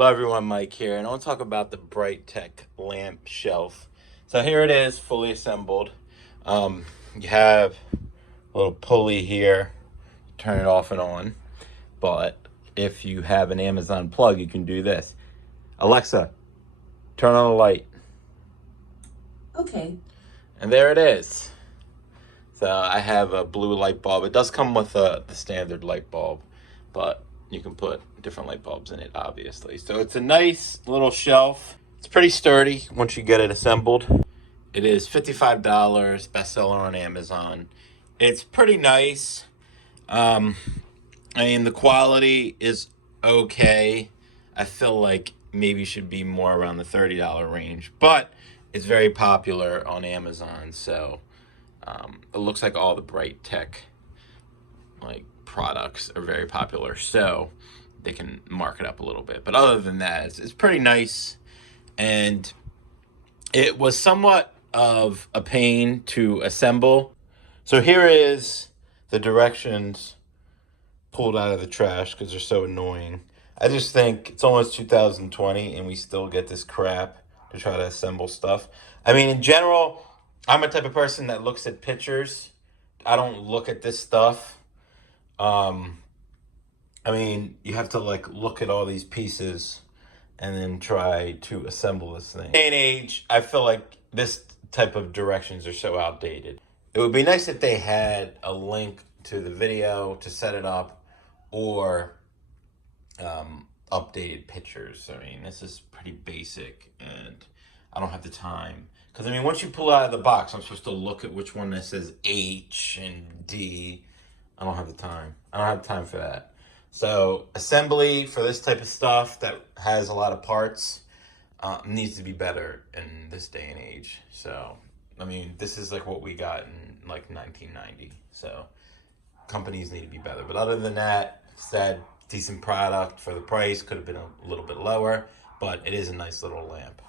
Hello everyone, Mike here, and I want to talk about the Brightech Lamp Shelf. So here it is, fully assembled. You have a little pulley here, turn it off and on. But if you have an Amazon plug, you can do this. Alexa, turn on the light. Okay. And there it is. So I have a blue light bulb. It does come with the standard light bulb, but you can put different light bulbs in it, obviously. So it's a nice little shelf. It's pretty sturdy once you get it assembled. It is $55, bestseller on Amazon. It's pretty nice. I mean, the quality is okay. I feel like maybe should be more around the $30 range, but it's very popular on Amazon. So it looks like all the Brightech products are very popular, so they can mark it up a little bit. But other than that, it's pretty nice, and it was somewhat of a pain to assemble. So here is the directions pulled out of the trash because they're so annoying. I just think it's almost 2020 and we still get this crap to try to assemble stuff. I mean, in general, I'm a type of person that looks at pictures. I don't look at this stuff. I mean, you have to look at all these pieces and then try to assemble this thing. In this day and age, I feel like this type of directions are so outdated. It would be nice if they had a link to the video to set it up, or updated pictures. I mean, this is pretty basic and I don't have the time. Because, I mean, once you pull out of the box, I'm supposed to look at which one that says H and D. I don't have the time. I don't have time for that. So assembly for this type of stuff that has a lot of parts needs to be better in this day and age. So, I mean, this is like what we got in 1990. So companies need to be better. But other than that, said decent product for the price. Could have been a little bit lower, but it is a nice little lamp.